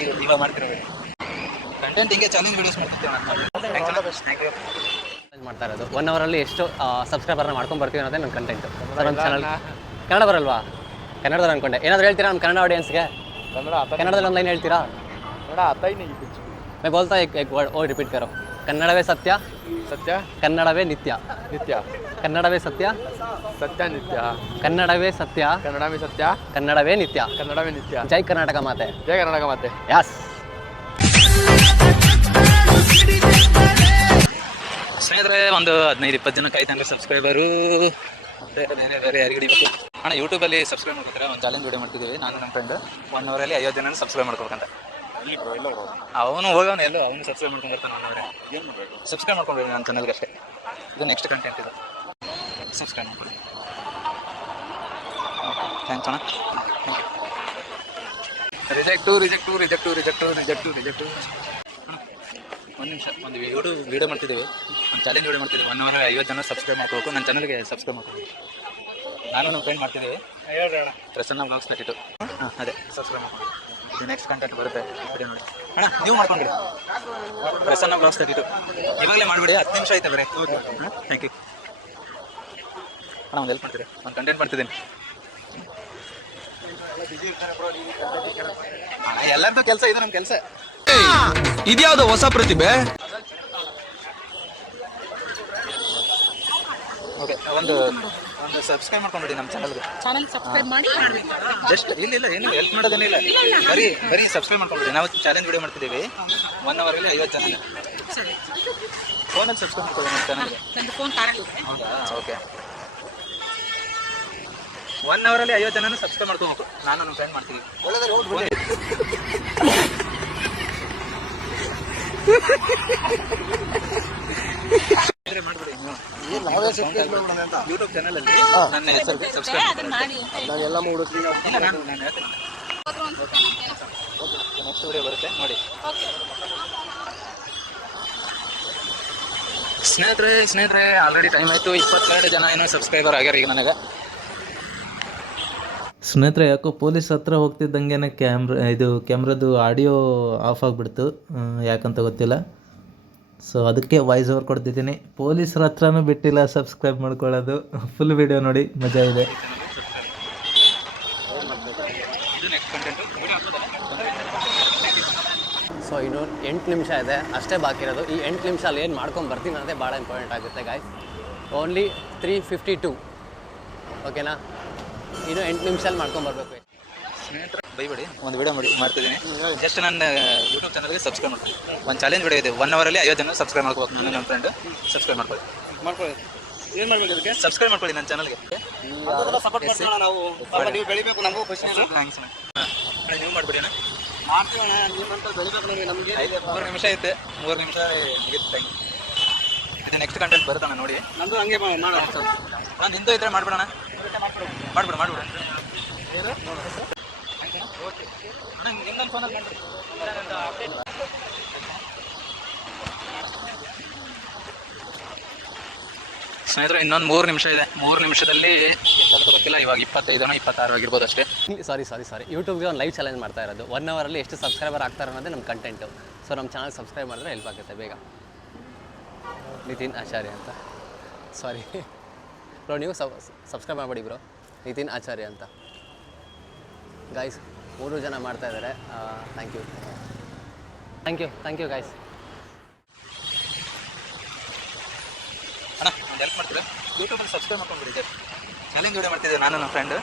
ಈಗ ಇವಾಗ ಮಾಡ್ತಿರೋ ಕಂಟೆಂಟ್ ಹಿಂಗೆ ಚಾಲೆಂಜ್ ವಿಡಿಯೋಸ್ ಮಾಡ್ತಿರ್ತೀವಿ ನಾನು ಥ್ಯಾಂಕ್ ಯು ಮಾಡ್ತಾ ಇರೋದು ಒನ್ ಅವರಲ್ಲಿ ಎಷ್ಟು ಸಬ್ಸ್ಕ್ರೈಬರ್ನ ಮಾಡ್ಕೊಂಡು ಬರ್ತೀವಿ ಅನ್ನೋದೇ ನನ್ನ ಕಂಟೆಂಟ್ ನಮ್ಮ ಚಾನಲ್ ಕನ್ನಡ. ಬರಲ್ವಾ ಕನ್ನಡದಲ್ಲಿ ಅನ್ಕೊಂಡೆ. ಏನಾದರೂ ಹೇಳ್ತೀರಾ ನಮ್ಮ ಕನ್ನಡ ಆಡಿಯನ್ಸ್ಗೆ ಕನ್ನಡ ಕನ್ನಡದಲ್ಲಿ ಒಂದು ಲೈನ್ ಹೇಳ್ತೀರಾ? ಕನ್ನಡ ಅತ್ತ ಬೋಲ್ತಾ ಓ ರಿಪೀಟ್ ಕರೋ. ಕನ್ನಡವೇ ಸತ್ಯ? ಸತ್ಯ? ಕನ್ನಡವೇ ನಿತ್ಯ. ನಿತ್ಯ. ಕನ್ನಡವೇ ಸತ್ಯ? ಸತ್ಯ ನಿತ್ಯ. ಕನ್ನಡವೇ ಸತ್ಯ? ಕನ್ನಡವೇ ಸತ್ಯ. ಕನ್ನಡವೇ ನಿತ್ಯ? ಕನ್ನಡವೇ ನಿತ್ಯ. ಜೈ ಕರ್ನಾಟಕ ಮಾತೆ. ಜೈ ಕರ್ನಾಟಕ ಮಾತೆ. ಯಾಸ್ ಸ್ನೇಹಿತರೆ ಒಂದು ಹದಿನೈದು ಇಪ್ಪತ್ತು ಜನ ಕಾಯ್ತಾನೆ ಸಬ್ಸ್ಕ್ರೈಬರು ಮತ್ತೆ ಬೇರೆ ಬೇರೆ ಯಾರಿಗೆ ಹಿಡಿಬೇಕು ಅಣ್ಣ ಸಬ್ಸ್ಕ್ರೈಬ್ ಮಾಡ್ಕೊತಾರೆ? ಒಂದು ಚಾಲೆಂಜ್ ವಿಡಿಯೋ ಮಾಡ್ತಿದ್ದೀವಿ. ನಾನು ನಮ್ಮ ಫ್ರೆಂಡ್ ಒನ್ ಅವರಲ್ಲಿ ಐವತ್ ಜನ ಸಬ್ಸ್ಕ್ರೈಬ್ ಮಾಡ್ಕೊಬೇಕಂತ. ಅವನು ಹೋಗೋನು ಎಲ್ಲೋ ಅವನು ಸಬ್ಸ್ಕ್ರೈಬ್ ಮಾಡ್ಕೊಂಡು ಬರ್ತಾನೆ ಏನು ಅವರೇ ಸಬ್ಸ್ಕ್ರೈಬ್ ಮಾಡ್ಕೊಂಡು ನನ್ನ ಚಾನಲ್ಗೆ ಅಷ್ಟೇ. ಇದು ನೆಕ್ಸ್ಟ್ ಕಂಟೆಂಟ್ ಇದು. ಸಬ್ಸ್ಕ್ರೈಬ್ ಮಾಡ್ಕೊಳ್ಳಿ. ಥ್ಯಾಂಕ್ಸ್ ಅಣ್ಣ. Reject reject reject reject reject reject ಒಂದು ನಿಮಿಷ, ಒಂದು ವಿಡಿಯೋ ವೀಡಿಯೋ ಮಾಡ್ತಿದ್ದೀವಿ. ಒಂದು ಚಾಲೆಂಜ್ ವೀಡಿಯೋ ಮಾಡ್ತಿದ್ದೀವಿ. ಒನ್ ಅವರ್ ಐವತ್ತು ಜನ ಸಬ್ಸ್ಕ್ರೈಬ್ ಮಾಡ್ಕೋಬೇಕು. ನನ್ನ ಚಾನಲ್ಗೆ ಸಬ್ಸ್ಕ್ರೈಬ್ ಮಾಡ್ಕೋಬೇಕು. ನಾನು ನಮ್ಮ ಫ್ರೆಂಡ್ ಮಾಡ್ತಿದ್ದೀವಿ. ಪ್ರಸನ್ನ ಬ್ಲಾಗ್ಸ್ ತರ್ಟಿಟು ಹಾಂ, ಅದೇ ಸಬ್ಸ್ಕ್ರೈಬ್ ಮಾಡ್ಕೊಂಡು ನೆಕ್ಸ್ಟ್ ಕಂಟೆಂಟ್ ಬರುತ್ತೆ. ವಿಡಿಯೋ ನೋಡಿ. ಅಣ್ಣ, ನೀವು ಮಾಡ್ಕೊಂಡ್ರಿ ಪ್ರಸನ್ನ ಬ್ಲಾಗ್ಸ್ ತರ್ಟಿಟು ಇವಾಗಲೇ ಮಾಡಿಬಿಡಿ. ಹತ್ತು ನಿಮಿಷ ಆಯ್ತು ಬರೀ? ಹಾಂ ಥ್ಯಾಂಕ್ ಯು ಅಣ್ಣ ಒಂದು ಹೆಲ್ಪ್ ಮಾಡ್ತೀರಾ? ನಾನು ಕಂಟೆಂಟ್ ಮಾಡ್ತಿದ್ದೀನಿ. ಎಲ್ಲರದ್ದು ಕೆಲಸ ಇದು ನಮ್ಮ ಕೆಲಸ. ಇದ್ಯಾವುದೋ ಹೊಸ ಪ್ರತಿಭೆ? ಓಕೆ ಒಂದು ಒಂದು ಸಬ್ಸ್ಕ್ರೈಬ್ ಮಾಡ್ಕೊಂಡ್ಬಿಡಿ ನಮ್ಮ ಚಾನಲ್ಗೆ ಚಾನಲ್ ಸಬ್ಸ್ಕ್ರೈಬ್ ಮಾಡಿ ಜಸ್ಟ್ ಇಲ್ಲ ಇಲ್ಲ ಏನು ಹೆಲ್ಪ್ ಮಾಡೋದೇನಿಲ್ಲ. ಬರೀ ಬರೀ ಸಬ್ಸ್ಕ್ರೈಬ್ ಮಾಡ್ಕೊಂಡ್ಬಿಡಿ. ನಾವು ಚಾಲೆಂಜ್ ವಿಡಿಯೋ ಮಾಡ್ತಿದ್ದೀವಿ. ಒನ್ ಅವರಲ್ಲಿ ಐವತ್ತು ಜನ. ಫೋನಲ್ಲಿ ಸಬ್ಸ್ಕ್ರೈಬ್ ಮಾಡ್ಕೊಳ್ಳಿ ನಮ್ಮ ಚಾನಲ್ಗೆ ಫೋನ್ ಹೌದಾ? ಓಕೆ ಒನ್ ಅವರಲ್ಲಿ ಐವತ್ತು ಜನನ ಸಬ್ಸ್ಕ್ರೈಬ್ ಮಾಡ್ಕೋಬೇಕು. ನಾನು ನಮ್ಮ ಫ್ರೆಂಡ್ ಮಾಡ್ತೀನಿ. ಮಾಡ್ಬಿಡಿ. ಯೂಟ್ಯೂಬ್ ಚಾನಲಲ್ಲಿ ನನ್ನ ಹೆಸರು ಸಬ್ಸ್ಕ್ರೈಬ್. ನಾನು ಎಲ್ಲ ನಾನು ನಾನು ಹೇಳ್ತೀನಿ. ಹೋದ್ರು ನೆಕ್ಸ್ಟ್ ವಿಡಿಯೋ ಬರುತ್ತೆ ನೋಡಿ. Okay. ಸ್ನೇಹಿತರೆ ಸ್ನೇಹಿತರೆ ಆಲ್ರೆಡಿ ಟೈಮ್ ಆಯಿತು. ಇಪ್ಪತ್ತೆರಡು ಜನ ಏನೋ ಸಬ್ಸ್ಕ್ರೈಬರ್ ಆಗ್ಯಾರ ಈಗ ನನಗೆ. ಸ್ನೇಹಿತರೆ, ಯಾಕೋ ಪೊಲೀಸ್ ಹತ್ರ ಹೋಗ್ತಿದ್ದಂಗೆ ಕ್ಯಾಮ್ರ, ಇದು ಕ್ಯಾಮ್ರದ್ದು ಆಡಿಯೋ ಆಫ್ ಆಗಿಬಿಡ್ತು ಯಾಕಂತ ಗೊತ್ತಿಲ್ಲ. ಸೊ ಅದಕ್ಕೆ ವಾಯ್ಸ್ ಓವರ್ ಕೊಡ್ತಿದ್ದೀನಿ. ಪೊಲೀಸ್ರ ಹತ್ರನೂ ಬಿಟ್ಟಿಲ್ಲ ಸಬ್ಸ್ಕ್ರೈಬ್ ಮಾಡ್ಕೊಳ್ಳೋದು. ಫುಲ್ ವಿಡಿಯೋ ನೋಡಿ, ಮಜಾ ಇದೆ. ಸೊ ಇನ್ನು ಎಂಟು ನಿಮಿಷ ಇದೆ, ಅಷ್ಟೇ ಬಾಕಿ ಇರೋದು. ಈ ಎಂಟು ನಿಮಿಷ ಅಲ್ಲಿ ಏನು ಮಾಡ್ಕೊಂಡು ಬರ್ತೀನಿ ಅನ್ನೋದೇ ಭಾಳ ಇಂಪಾರ್ಟೆಂಟ್ ಆಗುತ್ತೆ guys only three fifty two ಓಕೆನಾ ಇನ್ನು ಎಂಟು ನಿಮಿಷದಲ್ಲಿ ಮಾಡ್ಕೊಂಬರ್ಬೇಕು ಸ್ನೇಹಿತರೆ ಬೈಬೇಡಿ ಒಂದು ವಿಡಿಯೋ ಮಾಡಿ ಮಾಡ್ತಿದ್ದೀನಿ. ಜಸ್ಟ್ ನನ್ನ ಯೂಟ್ಯೂಬ್ ಚಾನಲ್ಗೆ ಸಬ್ಸ್ಕ್ರೈಬ್ ಮಾಡ್ಕೊಳ್ಳಿ. ಒಂದು ಚಾಲೆಂಜ್ ವಿಡಿಯೋ ಇದೆ. ಒನ್ ಅವರಲ್ಲಿ ಐವತ್ತು ಜನ ಸಬ್ಸ್ಕ್ರೈಬ್ ಮಾಡ್ಕೋಬೇಕು ನಾನು ನಮ್ಮ ಫ್ರೆಂಡ್ ಸಬ್ಸ್ಕ್ರೈಬ್ ಮಾಡ್ಕೊಳ್ಳಿ. ಮಾಡ್ಕೊಳ್ಳಿ. ಏನು ಮಾಡ್ಬೇಕು ಅದಕ್ಕೆ ಸಬ್ಸ್ಕ್ರೈಬ್ ಮಾಡ್ಕೊಳ್ಳಿ ನನ್ನ ಚಾನಲ್ಗೆ ಸಪೋರ್ಟ್ ಮಾಡ್ಕೊಳ್ಳೋಣ ನಾವು. ನೀವು ಬೆಳಿಬೇಕು ನಮಗೂ ಖುಷಿ ಥ್ಯಾಂಕ್ಸ್ ನೀವು ಮಾಡ್ಬಿಡಿ ಅಣ್ಣ. ಮಾಡ್ತೀವಿ ಅಣ್ಣ. ನಿಮ್ಮಂತ ಬೆಳಿಬೇಕು ನಮಗೆ ನಮಗೆ. ಐದು ಮೂರು ನಿಮಿಷ ಐತೆ. ಮೂರು ನಿಮಿಷ ಮುಗಿತು ಥ್ಯಾಂಕ್ ಇದು ನೆಕ್ಸ್ಟ್ ಕಂಟೆಂಟ್ ಬರುತ್ತಣ್ಣ ನೋಡಿ. ನಂದು ಹಂಗೆ ಮಾಡೋಣ. ನಾನು ಹಿಂದೆ ಇದ್ರೆ ಮಾಡ್ಬಿಡೋಣ. ಮಾಡ್ಬಿಡು ಮಾಡ್ಬಿಡು. ಸ್ನೇಹಿತರೆ, ಇನ್ನೊಂದು ಮೂರು ನಿಮಿಷ ಇದೆ. ಮೂರು ನಿಮಿಷದಲ್ಲಿ ಗೊತ್ತಿಲ್ಲ, ಇವಾಗ ಇಪ್ಪತ್ತೈದನೋ ಇಪ್ಪತ್ತಾರು ಆಗಿರ್ಬೋದು ಅಷ್ಟೇ. ಸಾರಿ ಸಾರಿ ಸಾರಿ ಯೂಟ್ಯೂಬ್ಗೆ ಒಂದು ಲೈವ್ ಚಾಲೆಂಜ್ ಮಾಡ್ತಾ ಇರೋದು. ಒನ್ ಅವರಲ್ಲಿ ಎಷ್ಟು ಸಬ್ಸ್ಕ್ರೈಬರ್ ಆಗ್ತಾರೆ ಅನ್ನೋದೇ ನಮ್ಮ ಕಂಟೆಂಟು ಸೊ ನಮ್ಮ ಚಾನಲ್ ಸಬ್ಸ್ಕ್ರೈಬ್ ಮಾಡಿದ್ರೆ ಹೆಲ್ಪ್ ಆಗುತ್ತೆ ಬೇಗ. ನಿತಿನ್, ಆಚಾರ್ಯ ಅಂತ. ಸಾರಿ ಬ್ರೋ ನೀವು ಸಬ್ಸ್ಕ್ರೈಬ್ ಮಾಡಿಬಿಡೋ ಬ್ರೋ ನಿತಿನ್ ಆಚಾರ್ಯ ಅಂತ. ಗಾಯ್ಸ್ ಮೂರು ಜನ ಮಾಡ್ತಾ ಇದ್ದಾರೆ thank you thank you thank you guys ಅಣ್ಣ, ಒಂದು ಹೆಲ್ಪ್ ಮಾಡ್ತೀರಾ? ಯೂಟ್ಯೂಬಲ್ಲಿ ಸಬ್ಸ್ಕ್ರೈಬ್ ಮಾಡ್ಕೊಂಡ್ಬಿಡಿ. ಸರ್ ಚಾಲೆಂಜ್ ವಿಡಿಯೋ ಮಾಡ್ತಿದ್ದೆ ನಾನು ನನ್ನ ಫ್ರೆಂಡ್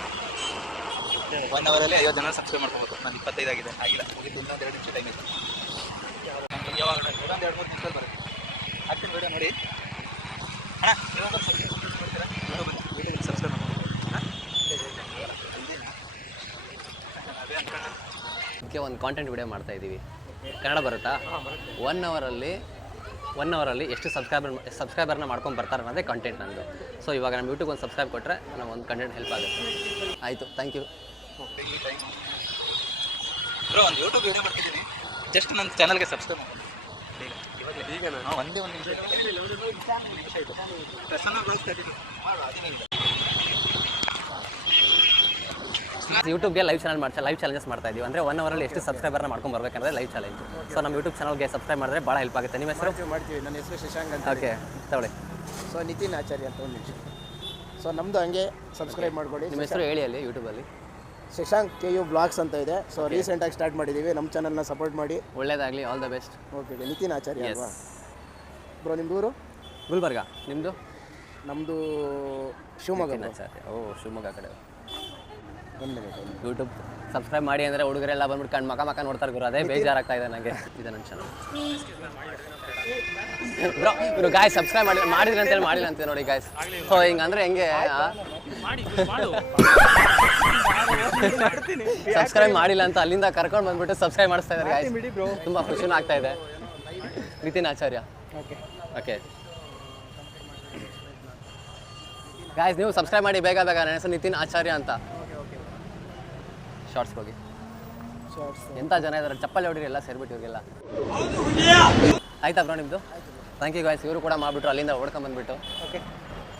ಒನ್ ಅವರಲ್ಲಿ ಐವತ್ತು ಜನ ಸಬ್ಸ್ಕ್ರೈಬ್ ಮಾಡ್ಕೊಬೇಕು ನಾನು ಇಪ್ಪತ್ತೈದು ಆಗಿದೆ. ಆಗಿಲ್ಲ. ಮುಗಿದು ಇನ್ನೊಂದು ಎರಡು ನಿಮಿಷ ಟೈಮ್ ಯಾವಾಗ? ಒಂದು ಎರಡು ಮೂರು ನಿಮಿಷದಲ್ಲಿ ಬರುತ್ತೆ. ಹಾಕ್ತೀನಿ ವಿಡಿಯೋ ನೋಡಿ. ಅಣ್ಣ ನೀವೊಂದು ಸಬ್ಸ್ಕ್ರೈಬ್ ಮಾಡ್ತೀರಾ ಯೂಟ್ಯೂಬಲ್ಲಿ ಯೂಟ್ಯೂಬಲ್ಲಿ ಸಬ್ಸ್ಕ್ರೈಬ್ ಮಾಡ್ಕೊಂಡು ಹಾಂ ಅದೇ ಅನ್ಕೊಂಡೆ ಅದಕ್ಕೆ ಒಂದು ಕಾಂಟೆಂಟ್ ವಿಡಿಯೋ ಮಾಡ್ತಾ ಇದ್ದೀವಿ. ಕನ್ನಡ ಬರುತ್ತಾ? ಒನ್ ಅವರಲ್ಲಿ ಒನ್ ಅವರಲ್ಲಿ ಎಷ್ಟು ಸಬ್ಸ್ಕ್ರೈಬರ್ ಸಬ್ಸ್ಕ್ರೈಬರ್ನ ಮಾಡ್ಕೊಂಡು ಬರ್ತಾರೆ ಅನ್ನೋದೇ ಕಂಟೆಂಟ್ ನಂದು ಸೊ ಇವಾಗ ನಮ್ಮ ಯೂಟ್ಯೂಬ್ ಒಂದು ಸಬ್ಸ್ಕ್ರೈಬ್ ಕೊಟ್ಟರೆ ನಾವು ಒಂದು ಕಂಟೆಂಟ್ ಹೆಲ್ಪ್ ಆಗುತ್ತೆ. ಆಯಿತು ಥ್ಯಾಂಕ್ ಯು ಬ್ರೋ ಒಂದು ಯೂಟ್ಯೂಬ್ ವಿಡಿಯೋ ಮಾಡ್ತಿದ್ದೀನಿ. ಜಸ್ಟ್ ನನ್ನ ಚಾನಲ್ಗೆ ಸಬ್ಸ್ಕ್ರೈಬ್ ಮಾಡಿ. ಈಗ ಹಾಂ ಒಂದೇ ಒಂದು ನಿಮಿಷ ನಿಮಿಷ ಆಯಿತು ಪ್ರಸನ್ನ ಬ್ಲಾಗ್ಸ್ ತರ್ಟಿ ಯೂಟ್ಯೂಬ್ಗೆ ಲೈವ್ ಚಾನಲ್ ಮಾಡ್ತಾ ಲೈವ್ ಚಾಲೆಂಜಸ್ ಮಾಡ್ತಾ ಇದೀವಿ. ಅಂದರೆ ಒನ್ ಅವರಲ್ಲಿ ಎಷ್ಟು ಸಬ್ಸ್ಕ್ರೈಬರ್ನ ಮಾಡ್ಕೊಂಡು ಬರಬೇಕಂದ್ರೆ ಲೈವ್ ಚಾಲೆಂಜ್ ಸೊ ನಮ್ಮ ಯೂಟ್ಯೂಬ್ ಚಾನಲ್ಗೆ ಸಬ್ಸ್ಕ್ರೈಬ್ ಮಾಡಿದ್ರೆ ಭಾಳ ಹೆಲ್ಪ್ ಆಗುತ್ತೆ. ನಿಮ್ಮ ಹೆಸರು? ಮಾಡ್ತೀವಿ ನನ್ನ ಹೆಸರು ಶಶಾಂಕ್ ಅಂತ ಓಕೆ ತಗೊಳ್ಳಿ. ಸೊ ನಿತಿನ್ ಆಚಾರ್ಯ ಅಂತ ಒಂದು ಸೊ ನಮ್ಮದು ಹಂಗೆ ಸಬ್ಸ್ಕ್ರೈಬ್ ಮಾಡ್ಕೊಳ್ಳಿ. ನಿಮ್ಮ ಹೆಸರು ಹೇಳಿ ಅಲ್ಲಿ ಯೂಟ್ಯೂಬಲ್ಲಿ ಶಶಾಂಕ್ ಕೆ ಯು ಬ್ಲಾಗ್ಸ್ ಅಂತ ಇದೆ. ಸೊ ರೀಸೆಂಟಾಗಿ ಸ್ಟಾರ್ಟ್ ಮಾಡಿದ್ದೀವಿ ನಮ್ಮ ಚಾನಲ್ನ ಸಪೋರ್ಟ್ ಮಾಡಿ. ಒಳ್ಳೇದಾಗಲಿ all the best okay Nitin Acharya. ಅಲ್ವಾ? ಬ್ರೋ ನಿಮ್ಮದು ಊರು? ಗುಲ್ಬರ್ಗ. ನಿಮ್ಮದು ನಮ್ಮದು ಶಿವಮೊಗ್ಗ. ಆಚಾರ್ಯ. ಓ ಶಿವಮೊಗ್ಗ ಕಡೆ. ಯೂಟ್ಯೂಬ್ ಸಬ್ಸ್ಕ್ರೈಬ್ ಮಾಡಿ ಅಂದರೆ ಹುಡುಗರೆಲ್ಲ ಬಂದ್ಬಿಟ್ಟು ಕಣ್ಣು ಮಕ ಮಕ ನೋಡ್ತಾರೆ ಗುರು. ಅದೇ ಬೇಜಾರಾಗ್ತಾ ಇದೆ ನನಗೆ ಇದು ನನ್ನ ಚಾನಲ್ ಬ್ರೋ ಇವರು ಗಾಯ್ ಸಬ್ಸ್ಕ್ರೈಬ್ ಮಾಡಿ ಮಾಡಿದ್ರೆ ಅಂತೇಳಿ ಮಾಡಿಲ್ಲ ಅಂತ ನೋಡಿ ಗಾಯ್ಸ್ ಸೊ ಹಿಂಗಂದ್ರೆ ಹೆಂಗೆ ಸಬ್ಸ್ಕ್ರೈಬ್ ಮಾಡಿಲ್ಲ ಅಂತ ಅಲ್ಲಿಂದ ಕರ್ಕೊಂಡು ಬಂದ್ಬಿಟ್ಟು ಸಬ್ಸ್ಕ್ರೈಬ್ ಮಾಡಿಸ್ತಾ ಇದ್ದಾರೆ ಗಾಯ್ಸ್ ತುಂಬ ಖುಷಿನೂ ಆಗ್ತಾ ಇದೆ. Nitin Acharya. Okay okay guys ನೀವು ಸಬ್ಸ್ಕ್ರೈಬ್ ಮಾಡಿ ಬೇಗ ಬೇಗ ನನ್ನ ಹೆಸರು ನಿತಿನ್ ಆಚಾರ್ಯ ಅಂತ. ಶಾರ್ಟ್ಸ್ ಹೋಗಿ. ಎಂತ ಎಂಥ ಜನ ಇದ್ದಾರೆ ಚಪ್ಪಲಿ ಹೊಡಿರಿ ಎಲ್ಲ ಸೇರ್ಬಿಟ್ಟು ಇವ್ರಿಗೆಲ್ಲ. ಆಯ್ತಾ ಬ್ರೋ ನಿಮ್ಮದು ಥ್ಯಾಂಕ್ ಯು ಗಾಯ್ಸ್ ಇವರು ಕೂಡ ಮಾಡಿಬಿಟ್ರು ಅಲ್ಲಿಂದ ಓಡ್ಕೊಂಡ್ ಬಂದ್ಬಿಟ್ಟು. ಓಕೆ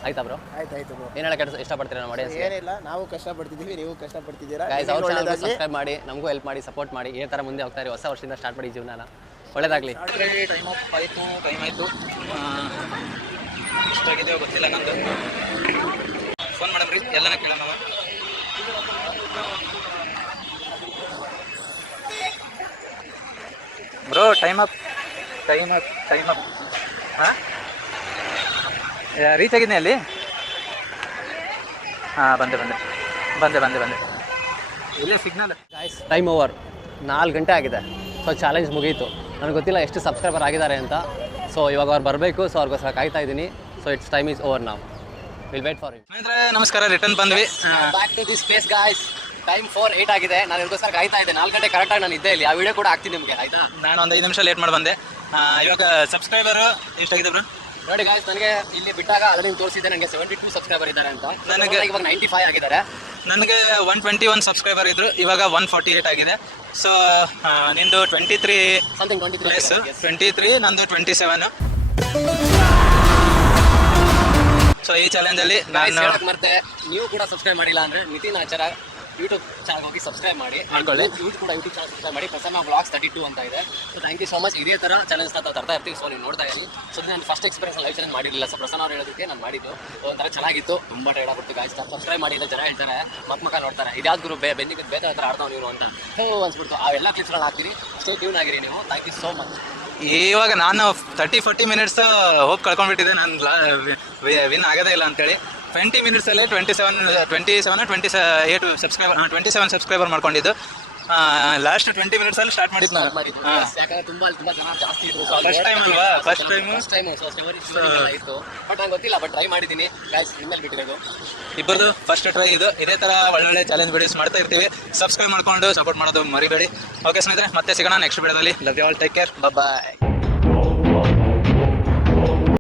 ಆಯ್ತಾ ಬ್ರೋ ಆಯ್ತು ಆಯ್ತು ಬ್ರೋ ಏನು ಹೇಳಕ್ಕೆ ಇಷ್ಟಪಡ್ತೀರಾ ನಮ್ಮ ಆಡಿಯನ್ಸ್ ಏನಿಲ್ಲ ನಾವು ಕಷ್ಟಪಡ್ತಿದ್ದೀವಿ ನೀವು ಕಷ್ಟಪಡ್ತಿದ್ದೀರಾ. ಗಾಯ್ಸ್ ಅವ್ರ ಚಾನಲ್ ಸಬ್ಸ್ಕ್ರೈಬ್ ಮಾಡಿ ನಮಗೂ ಹೆಲ್ಪ್ ಮಾಡಿ ಸಪೋರ್ಟ್ ಮಾಡಿ ಈ ತರ ಮುಂದೆ ಹೋಗ್ತಾರೆ ಹೊಸ ವರ್ಷದಿಂದ ಸ್ಟಾರ್ಟ್ ಮಾಡಿ ಜೀವನ ಒಳ್ಳೇದಾಗಲಿ. ಟೈಮ್ ಆಯಿತು ಟೈಮ್ ಆಯಿತು. ಎಷ್ಟಾಗಿದೆಯೋ ಗೊತ್ತಿಲ್ಲ ನಂದು ಫೋನ್ ಮಾಡಮ್ರಿ ಎಲ್ಲನ ಕೇಳೋಣ bro time up time up time up ಹಾಂ? ರೀಚ್ ಆಗಿದ್ದೆ ಅಲ್ಲಿ? ಹಾಂ ಬಂದೆ ಬಂದೆ. ಬಂದೆ ಬಂದೆ ಬಂದೆ. ಇಲ್ಲೇ ಸಿಗ್ನಲ್ ಗಾಯ್ಸ್ ಟೈಮ್ ಓವರ್ ನಾಲ್ಕು ಗಂಟೆ ಆಗಿದೆ. ಸೊ ಚಾಲೆಂಜ್ ಮುಗೀತು. ನನಗೆ ಗೊತ್ತಿಲ್ಲ ಎಷ್ಟು ಸಬ್ಸ್ಕ್ರೈಬರ್ ಆಗಿದ್ದಾರೆ ಅಂತ. ಸೊ ಇವಾಗ ಅವ್ರು ಬರಬೇಕು. ಸೊ ಅವ್ರಿಗೋಸ್ಕರ ಕಾಯ್ತಾ ಇದ್ದೀನಿ. So it's time is over ನಾವು ವಿಲ್ ವೇಟ್ ಫಾರ್ ಯು ಅಂದರೆ ನಮಸ್ಕಾರ. ರಿಟರ್ನ್ ಬಂದ್ವಿ. Back to this place guys time four eight ಆಗಿದೆ. ನಾನು ಇದಕ್ಕೋಸ್ಕರ ಕಾಯ್ತಾ ಇದ್ದೆ. ನಾಲ್ಕು ಗಂಟೆ ಕರೆಕ್ಟಾಗಿ ನಾನು ಇದ್ದೆ ಇಲ್ಲಿ ಆ ವಿಡಿಯೋ ಕೂಡ ಹಾಕ್ತೀನಿ ನಿಮಗೆ ಆಯ್ತಾ? ನಾನು ಒಂದು ಐದು ನಿಮಿಷ ಲೇಟ್ ಮಾಡಿ ಬಂದೆ. ಇವಾಗ ಸಬ್ಸ್ಕ್ರೈಬರು ಎಷ್ಟಾಗಿದೆ ಬ್ರೋ ನೋಡಿ ಗಾಯ್ಸ್ ನನಗೆ ಇಲ್ಲಿ ಬಿಟ್ಟಾಗ ಆಲ್ರೆಡಿ ತೋರಿಸಿದ್ದೆ. ನನಗೆ ಸೆವೆಂಟಿ ಟು ಸಬ್ಸ್ಕ್ರೈಬರ್ ಇದ್ದಾರೆ ಅಂತ. ನನಗೆ- ಇವಾಗ ನೈಂಟಿ ಫೈವ್ ಆಗಿದ್ದಾರೆ. ನನಗೆ ಒನ್ ಟ್ವೆಂಟಿ ಒನ್ ಸಬ್ಸ್ಕ್ರೈಬರ್ ಇದ್ರು. ಇವಾಗ ಒನ್ ಫಾರ್ಟಿ ಏಟ್ ಆಗಿದೆ ಸೊ ನಿಂದು twenty three something twenty three three twenty three ನಂದು ಟ್ವೆಂಟಿ ಸೆವೆನ್ ಸೊ ಈ ಚಾಲೆಂಜಲ್ಲಿ ನಾನು ಮತ್ತೆ ನೀವು ಕೂಡ ಸಬ್ಸ್ಕ್ರೈಬ್ ಮಾಡಿಲ್ಲ ಅಂದರೆ ನಿತಿನ್ ಆಚಾರ. ಯೂಟ್ಯೂಬ್ ಚಾನಲ್ ಹೋಗಿ ಸಬ್ಸ್ಕ್ರೈಬ್ ಮಾಡಿ. ಮಾಡ್ಕೊಳ್ಳಿ. ಯೂಟ್ಯೂಬ್ ಕೂಡ ಯೂಟ್ಯೂಬ್ ಚಾನಲ್ ಸಬ್ಸ್ಕ್ರೈಬ್ ಮಾಡಿ. ಪ್ರಸನ್ನ ಬ್ಲಾಗ್ಸ್ ತರ್ಟಿ ಟು ಅಂತ ಇದೆ. So thank you so much ಇದೇ ಥರ ಚಾಲೆಂಜ್ ನಾವು ತರ್ತಾ ಇರ್ತೀವಿ. ಸೊ ನೀವು ನೋಡ್ತಾ ಇರಿ. ಸೊ ನಾನು ಫಸ್ಟ್ ಎಕ್ಸ್ಪೀರಿಯನ್ಸ್ ಲೈಫ್ ಚೆನ್ನಾಗಿ ಮಾಡಿರಲಿಲ್ಲ. ಸೊ ಪ್ರಸನ್ನ ಅವ್ರು ಹೇಳೋದಕ್ಕೆ ನಾನು ಮಾಡಿದ್ದು. ಒಂಥರ ಚೆನ್ನಾಗಿತ್ತು. ತುಂಬ ಟೈಡ್ ಆಗ್ಬಿಟ್ಟು ಗಾಯ್ಸ್ ಸಬ್ಸ್ಕ್ರೈಬ್ ಮಾಡಿಲ್ಲ. ಜನ ಹೇಳ್ತಾರೆ ಮಕ್ ಮಕ್ಕ ನೋಡ್ತಾರೆ. ಇದ್ಯಾವ್ದು ಗುರು ಬೇ ಬೆನ್ನಿಗೆ ಬೇರೆ ಹತ್ರ ಆಡ್ತಾವ್ ನೀವು ಅಂತ. ಹೋ ಅನ್ಸ್ಬಿಡ್ತು. ಆ ಎಲ್ಲ ಕ್ಲಿಪ್ಸ್ಗಳನ್ನ ಹಾಕ್ತೀರಿ ಸ್ಟೇ ಟ್ಯೂನ್ ಆಗಿರಿ ನೀವು. ಥ್ಯಾಂಕ್ ಯು ಸೋ ಮಚ್ ಇವಾಗ ನಾನು ತರ್ಟಿ ಫೋರ್ಟಿ ಮಿನಿಟ್ಸ್ ಹೋಪ್ ಕಳ್ಕೊಂಡ್ಬಿಟ್ಟಿದ್ದೆ. ನಾನು ವಿನ್ ಆಗೋದೇ ಇಲ್ಲ ಅಂತೇಳಿ. Twenty ಮಿನಿಟ್ಸಲ್ಲಿ twenty seven twenty seven twenty eight subscriber twenty seven subscriber ಮಾಡ್ಕೊಂಡಿದ್ದು ಲಾಸ್ಟ್ ಟ್ವೆಂಟಿ ಮಿನಿಟ್ಸಲ್ಲಿ ಸ್ಟಾರ್ಟ್ ಮಾಡಿದ್ದು ನಾನು. ಯಾಕಂದ್ರೆ ತುಂಬಾ ತುಂಬಾ ಜನ ಜಾಸ್ತಿ ಇದ್ರು First time ಅಲ್ವಾ? ಫಸ್ಟ್ ಟೈಮ್ ಸೊ ಸ್ಟೋರಿ ಇತ್ತು. ಬಟ್ ನಂಗೆ ಗೊತ್ತಿಲ್ಲ ಬಟ್ ಟ್ರೈ ಮಾಡಿದ್ದೀನಿ. ಗಾಯ್ಸ್ ನಿಮ್ಮಲ್ಲಿ ಬಿಟ್ಟಿರೋದು. ಇಬ್ಬರದು ಫಸ್ಟ್ ಟ್ರೈ ಇದು. ಇದೇ ತರ ಒಳ್ಳೊಳ್ಳೆ ಚಾಲೆಂಜ್ ವಿಡಿಯೋಸ್ ಮಾಡ್ತಾ ಇರ್ತೀವಿ. ಸಬ್ಸ್ಕ್ರೈಬ್ ಮಾಡ್ಕೊಂಡು ಸಪೋರ್ಟ್ ಮಾಡೋದು ಮರಿಬೇಡಿ. ಓಕೆ ಸ್ನೇಹಿತರೆ ಮತ್ತೆ ಸಿಗೋಣ ನೆಕ್ಸ್ಟ್ ವಿಡಿಯೋದಲ್ಲಿ love you all take care bye